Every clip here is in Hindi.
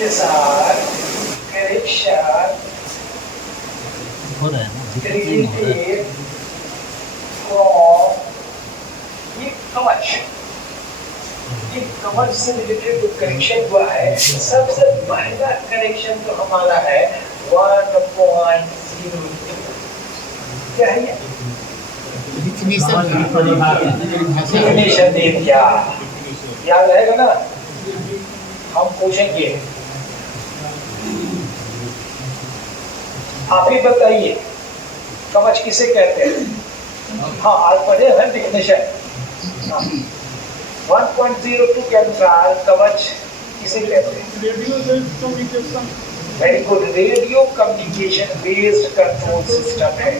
are correction created from ये कवच। ये कवच से रिलेटेड जो करेक्शन हुआ है, सबसे पहला करेक्शन तो हमारा है 1.02। क्या है ये? डिफिनेशन दे दिया, याद रहेगा ना? हम पूछेंगे, आप ही बताइए कवच किसे कहते हैं? हाँ, आज पढ़े हैं डिफिनेशन। 1.02 के अनुसार कवच किसे कहते हैं? Very good, radio communication based control system है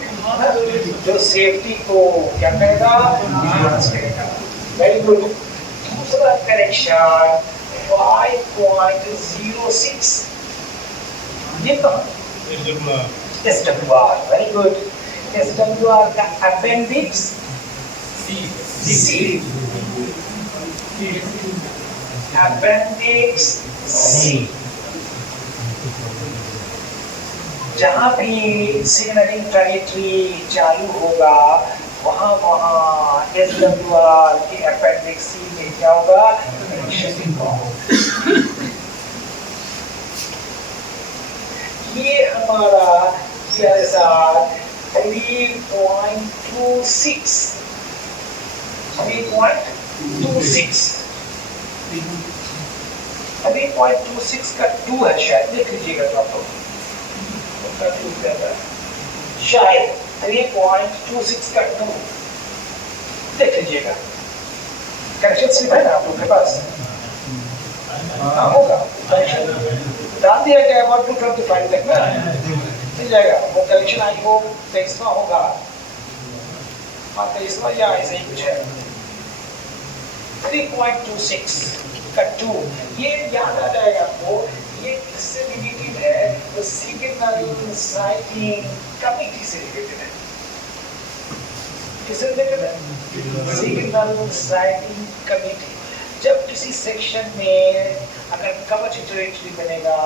जो सेफ्टी को क्या करेगा? एनहांस करेगा। Very good. दूसरा करेक्शन 5.06, ये कहाँ? SWR। Very good. SWR का अपेंडिक्स सी, अपेंडिक्स सी। जहाँ भी सिग्नलिंग टेरिटरी चालू होगा वहाँ SWR के अपेंडिक्स सी में क्या होगा? ये हमारा CSR 3.26 का 2 है शायद, देख लीजिएगा तो आप लोग शायद 3.26 का 2 देख लीजिएगा। कनेक्शन स्लिप है ना आप लोग के पास? होगा, डाल दिया गया 225 तक ना, मिल जाएगा वो कनेक्शन। आई होप 23वां होगा, हाँ 23वां या ऐसे ही कुछ है। 3.26 का 2, ये याद आ जाएगा आपको। ये किससे रिलेटेड है? तो सिग्नल साइटिंग कमिटी से रिलेटेड है। किससे रिलेटेड है? Signal sighting committee. जब किसी सेक्शन में अगर कवच टेरिटरी बनेगा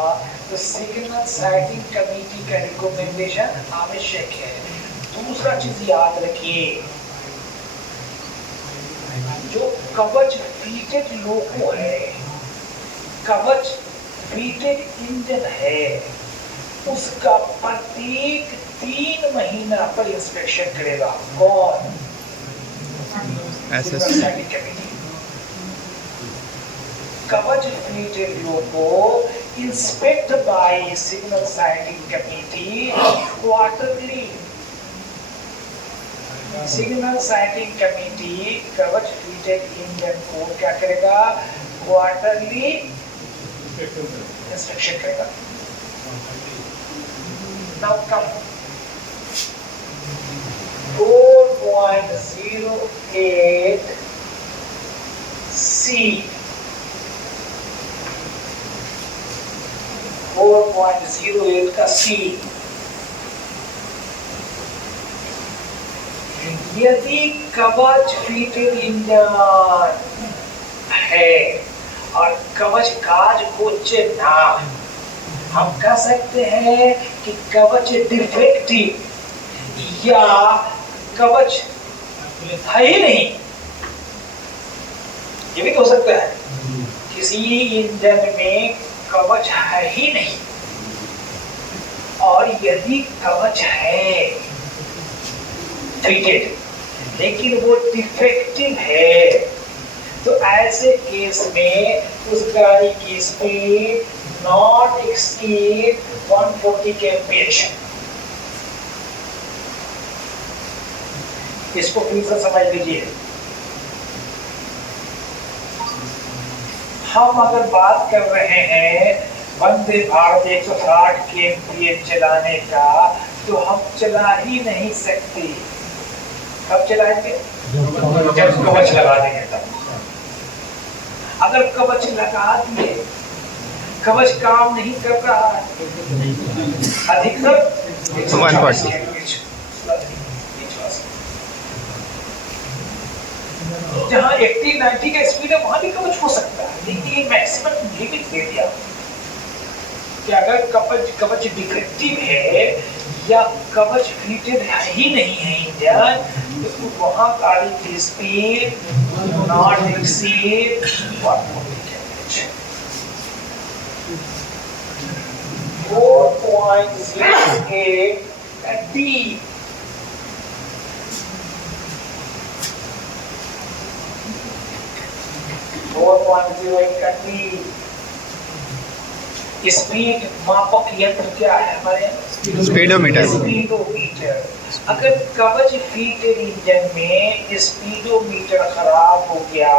तो सिग्नल साइटिंग कमिटी का रिकमेंडेशन आवश्यक है। दूसरा चीज याद रखिए, जो कवच फीटेड लोको है, कवच फीटेड इंजन है, उसका प्रत्येक 3 महीना पर इंस्पेक्शन करेगा कौन? Signal sighting committee. Kavach fitted loco inspect by signal sighting committee quarterly. Signal sighting committee Kavach fitted engine को क्या करेगा? क्वार्टरली इंस्पेक्शन करेगा। नाउ कम 4.08 C 4.08 का C, यदि कवच फीटेड इंजन है और कवच काज कोच्चे ना, हम कह सकते हैं कि कवच डिफेक्टिव या कवच है ही नहीं। ये भी हो सकता है किसी इंजन में कवच है ही नहीं, और यदि कवच है फीटेड लेकिन वो डिफेक्टिव है, तो ऐसे केस में उस गाड़ी की स्पीड नॉट एक्सीड 140 kmph। इसको फिर से समझ लीजिए। हम अगर बात कर रहे हैं वंदे भारत 160 kmph चलाने का, तो हम चला ही नहीं सकते। कब चलाएंगे? जब कवच लगा देंगे तब। अगर कवच लगा दिए, कवच काम नहीं कर रहा है, अधिकतर 140 kmph, जहाँ 80-90 का स्पीड है वहां भी कवच हो सकता है, लेकिन ये मैक्सिमम लिमिट दे दिया। कि अगर कवच डिफेक्टिव है या कवच फिटेड ही नहीं है इंजन, तो वहां गाड़ी की speed not exceed 4.08 D। Speed मापक यंत्र क्या है हमारे? स्पीडोमीटर। स्पीडोमीटर। अगर कवच फिटेड इंजन में स्पीडोमीटर खराब हो गया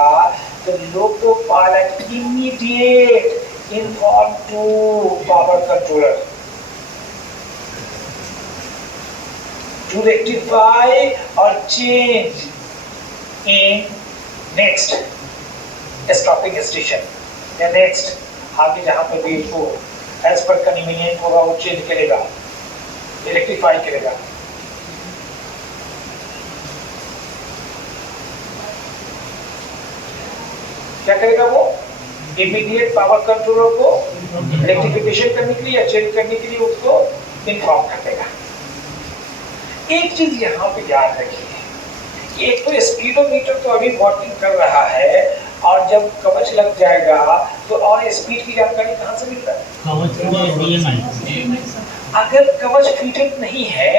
तो loco pilot immediate inform to power controller to rectify और change in next stopping station या नेक्स्ट आगे जहां पर भी इसको एज पर कन्वीनियंट होगा वो चेंज करेगा, इलेक्ट्रीफाई करेगा। क्या करेगा वो? इमीडिएट पावर कंट्रोलर को रेक्टिफिकेशन करने के लिए या चेंज करने के लिए उसको इन्फॉर्म कर देगा। एक चीज यहाँ पे याद रखिए, एक तो स्पीडोमीटर तो अभी वर्किंग कर रहा है और जब कवच लग जाएगा तो और स्पीड की जानकारी कहाँ से मिलता है? अगर कवच फिटेड नहीं है,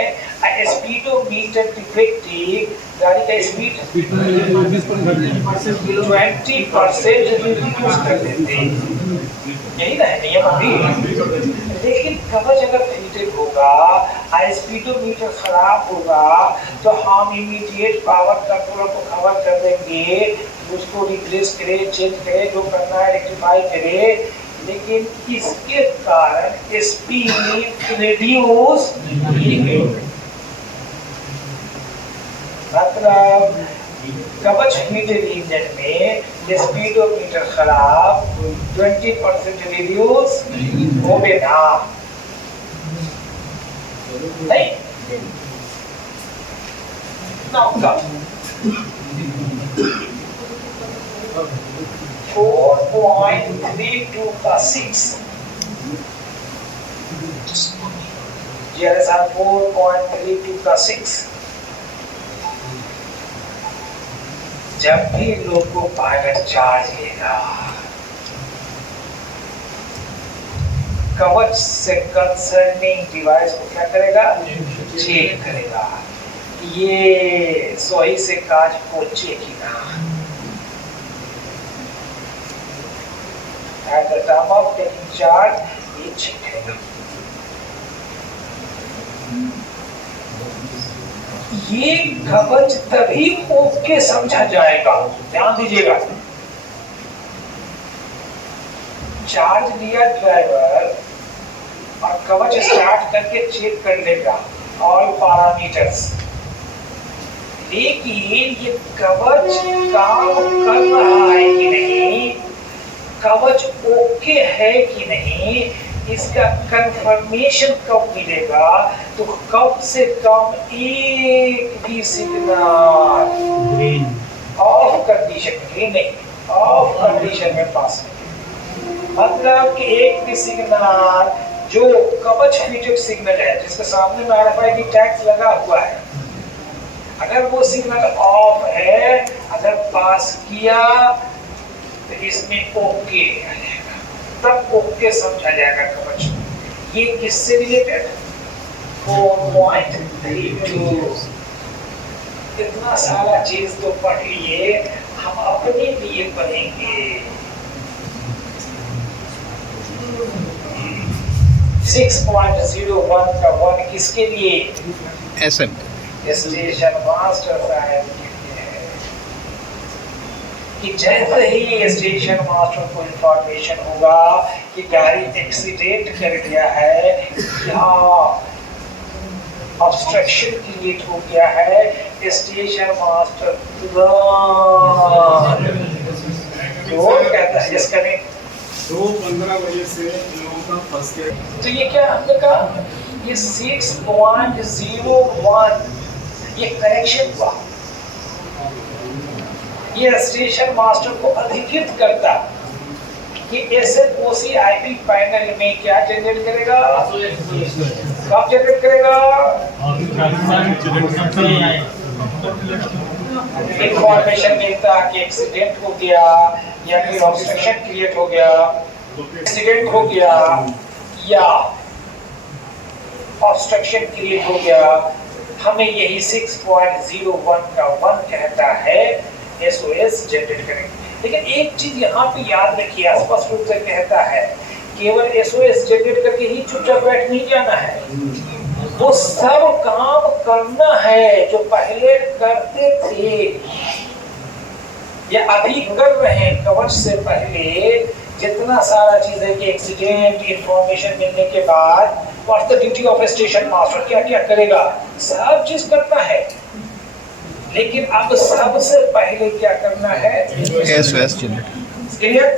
स्पीडोमीटर डिफेक्टिव, गाड़ी का स्पीड 20% रिड्यूस कर देते हैं, यही ना है नियम अभी। लेकिन कवच अगर फिटेड होगा, स्पीडोमीटर खराब होगा, तो हम इमीडिएट पावर कंट्रोलर को खबर कर देंगे, उसको रिप्लेस करे, चेंज करे, जो करना है रेक्टिफाई करे। लेकिन इसके कारण स्पीड रिड्यूस नहीं होगी। मतलब कवच फिटेड इंजन में स्पीडोमीटर खराब 20% रिड्यूस होगा नहीं। नाउ 4.32 का 6 GRSR 4.32 का 6 जब भी लोको पायलट चार्ज लेगा, कवच से कंसर्निंग डिवाइस को क्या करेगा? चेक करेगा, ये सही से काज पहुंचे कि ना। At the time of taking charge, ये चेक करेगा। ये कवच तभी ओके समझा जाएगा, ध्यान दीजिएगा। चार्ज लिया ड्राइवर और कवच स्टार्ट करके चेक कर लेगा ऑल पैरामीटर्स, लेकिन ये कवच काम कर रहा है कि नहीं, कवच ओके है कि नहीं, इसका कंफर्मेशन कब मिलेगा? तो कम से कम एक भी सिग्नल ऑफ कंडीशन, ग्रीन नहीं, ऑफ कंडीशन में पास नहीं। मतलब कि एक भी सिग्नल जो कवच फिटेड सिग्नल है, जिसके सामने में RFID टैग लगा हुआ है, अगर वो सिग्नल ऑफ है, अगर पास किया तो इसमें ओके आ जाएगा, तब ओके समझा जाएगा कवच। ये किससे रिलेटेड? 4.32। इतना सारा चीज तो पढ़ लिए, हम अपने लिए पढ़ेंगे। 6.01 का 1 किसके लिए? स्टेशन मास्टर साहब के लिए है कि जैसे ही स्टेशन मास्टर को इंफॉर्मेशन होगा कि गाड़ी एक्सीडेंट कर गया है या ऑब्स्ट्रक्शन क्रिएट हो गया है, स्टेशन मास्टर तुरंत कहता है जिसका नहीं 2:15 बजे से लोगों का फंस गया। तो ये क्या हमने कहा, ये 6.01 ये करेक्शन हुआ, ये स्टेशन मास्टर को अधिकृत करता कि SLOC IP पैनल में क्या जनरेट करेगा, कब जनरेट करेगा, इंफॉर्मेशन मिलता कि एक्सीडेंट हो गया या फिर ऑब्स्ट्रक्शन क्रिएट हो गया, एक्सीडेंट हो गया या ऑब्स्ट्रक्शन क्रिएट हो गया, हमें यही 6.01 का 1 कहता है SOS जनरेट करेंगे। लेकिन एक चीज यहाँ पे याद रखिए, स्पष्ट रूप से कहता है केवल SOS जनरेट करके ही चुपचाप बैठ नहीं जाना है, वो सब काम करना है जो पहले करते थे या अभी कर रहे हैं। कवच से पहले जितना सारा चीज है कि एक्सीडेंट इंफॉर्मेशन मिलने के बाद what's the duty of A station master, क्या क्या करेगा, सब चीज करना है। लेकिन अब सबसे पहले क्या करना है, SOS जनरेट। क्लियर?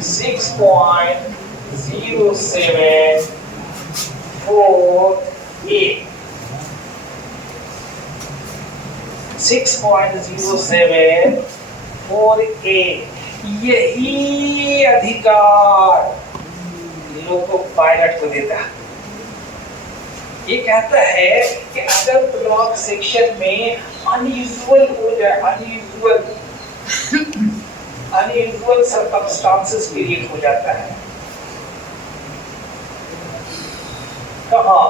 6.0748 यही अधिकार लोको पायलट को देता है। ये कहता है कि अगर ब्लॉक सेक्शन में अनयूजुअल हो जाए, अनयूजुअल सर्कमस्टांसेस क्रिएट हो जाता है, कहाँ,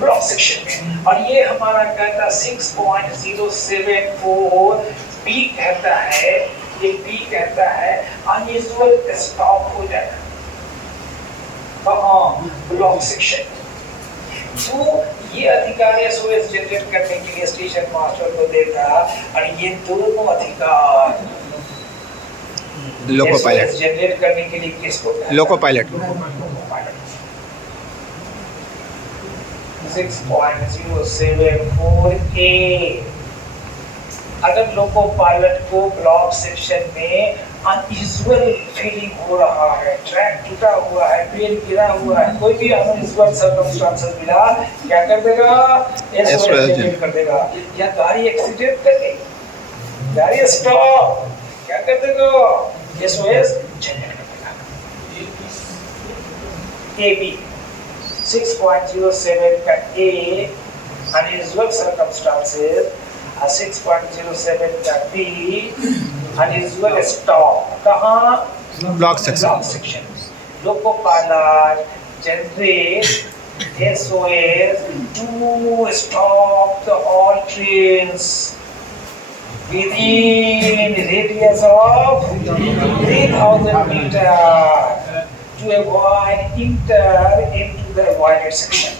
ब्लॉक सेक्शन में, और ये हमारा कहता 6.074 बी कहता है, ये बी कहता है अनयूजुअल स्टॉप हो जाएगा, कहाँ, ब्लॉक सेक्शन। तो ये अधिकार SOS जनरेट करने के लिए स्टेशन मास्टर को देगा, और ये दोनों अधिकार लोको पायलट जनरेट करने के लिए किसको, लोको पायलट 6.074A। अगर लोको पायलट को ब्लॉक सेक्शन में अनयूजुअल फीलिंग हो रहा है, ट्रैक टूटा हुआ है, पेड़ गिरा हुआ है, कोई भी अनयूजुअल सर्कमस्टांसेस मिला, क्या कर देगा, SOS जनरेट कर देगा। या गाड़ी एक्सीडेंट कर गई, गाड़ी स्टॉप, क्या कर देगा, SOS जनरेट कर देगा। AB 6.07 का A unusual circumstances, 6.07 का B unusual stop, कहाँ, block section. Loco pilot generate SOS to stop the all trains within radius of 3,000 meters to avoid enter into the avoided section.